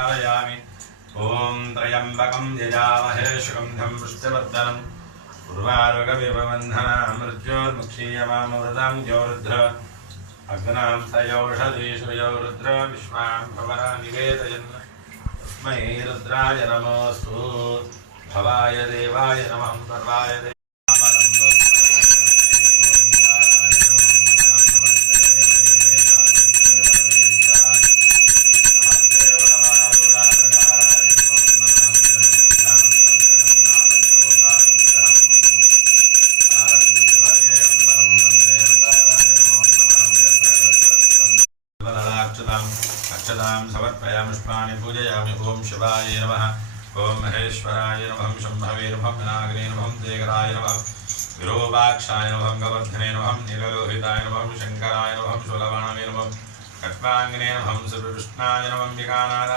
ओम त्र्यंबकं यजामहे सुगंधं पुष्टिवर्धनम् उर्वारुकमिव बन्धनान् मृत्योर्मुक्षीयमामृतां योरुद्र अग्नां तयोषधीषु यो रुद्र विश्वां भवरा निवेदयन् तस्मै रुद्राय नमोऽस्तु भवाय देवाय नमः सर्वाय अक्षतां समर्पयामि पुष्पाणि पूजयामि ओम शिवाय नमः ओम महेश्वराय नमः शंभवे नमः विनायकाय नमः देवराय नमः विरूपाक्षाय नमः गवर्धने नमः नीललोहिताय नमः शंकराय नमः शूलवाणाय नमः खट्वांगने नमः सर्वकृष्णाय नमः विकानाय